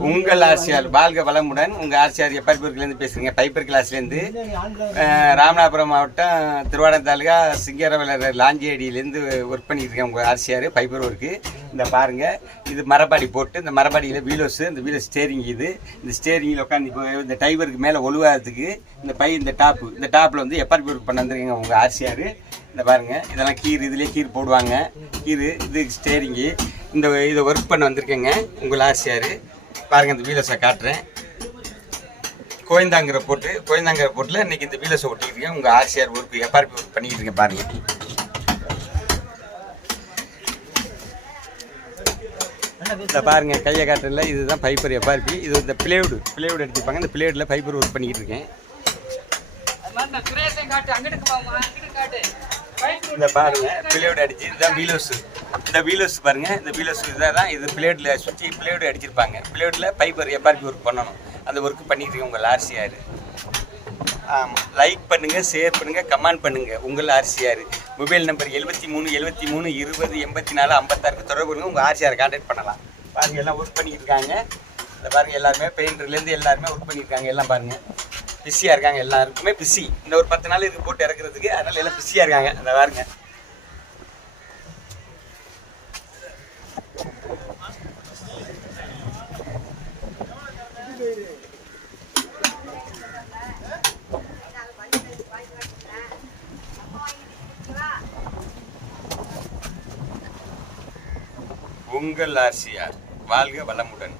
உங்கள் ஆர்சிஆர் வாழ்க வளமுடன். உங்கள் ஆர்சிஆர் எப்பர்பூர்லேருந்து பேசுகிறீங்க. பைப்பர் கிளாஸ்லேருந்து ராமநாதபுரம் மாவட்டம் திருவாடம் தாலுகா சிங்கரவலர் லாஞ்சியடியிலேருந்து ஒர்க் பண்ணிட்டு இருக்கேன். உங்கள் ஆர்சிஆர் பைப்பர் ஒர்க்கு. இந்த பாருங்கள், இது மரபாடி போட்டு இந்த மரபாடியில் வீலோஸு, இந்த வீலோஸ் ஸ்டேரிங். இது இந்த ஸ்டேரிங்கில் உட்காந்து இப்போ இந்த டைவருக்கு மேலே ஒழுவாததுக்கு இந்த டாப்பில் வந்து எப்பர்பி ஒர்க் பண்ண வந்துருக்கீங்க உங்கள் ஆர்சிஆர். இந்த பாருங்கள், இதெல்லாம் கீர், இதுலேயே கீர் போடுவாங்க. கீர் இது ஸ்டேரிங்கு. இதை ஒர்க் பண்ண வந்திருக்கேங்க உங்கள் ஆர்சிஆர். பாருங்கள், இந்த வீலஸை காட்டுறேன். கோயந்தாங்கிற போட்டில் இன்றைக்கி இந்த வீலஸை ஒட்டிக்கிட்டு உங்கள் ஆர்சிஆர் ஒர்க் எஃப்ஆர்பி ஒர்க் பண்ணிக்கிட்டு இருக்கேன். பாருங்கள், இந்த பாருங்கள் கையை காட்டுறதுல இதுதான் பைப்பர் எஃப்ஆர்பி. இது இந்த பிளேவுடு எடுத்துப்பாங்க. இந்த பிளேடில் பைப்பர் ஒர்க் பண்ணிக்கிட்டு இருக்கேன். இந்த பாருங்க, பிளேடு அடிச்சு இதுதான் வீலோஸு. இந்த வீலோஸ் பாருங்க, இந்த வீலோஸ் இதான். இது பிளேடில் சுற்றி பிளேடு அடிச்சிருப்பாங்க. பிளேடில் பைப்பர் எஃப்ஆர்பி ஒர்க் பண்ணணும். அந்த ஒர்க் பண்ணிட்டு இருக்கேன் உங்கள் ஆர்சிஆர். ஆமாம், லைக் பண்ணுங்கள், ஷேர் பண்ணுங்கள், கமெண்ட் பண்ணுங்கள். உங்கள் ஆர்சிஆர் மொபைல் நம்பர் 73 73 20 84 56 தொடர்பு பண்ணுங்க. உங்கள் ஆர்சிஆர் கான்டாக்ட் பண்ணலாம். பாருங்கள், எல்லாம் ஒர்க் பண்ணிக்கிட்டு இருக்காங்க. இந்த பாருங்கள், எல்லாருமே பெயிண்டர்லேருந்து எல்லாருமே ஒர்க் பண்ணியிருக்காங்க. எல்லாம் பாருங்கள், பிஸியாக இருக்காங்க. எல்லாருக்குமே பிஸி. இந்த ஒரு 10 நாள் இதுக்கு போட்டு இறக்குறதுக்கு, அதனால் எல்லாம் பிஸியாக இருக்காங்க. அந்த பாருங்க, உங்கள் ஆர்சிஆர் வாழ்க வளமுடன்.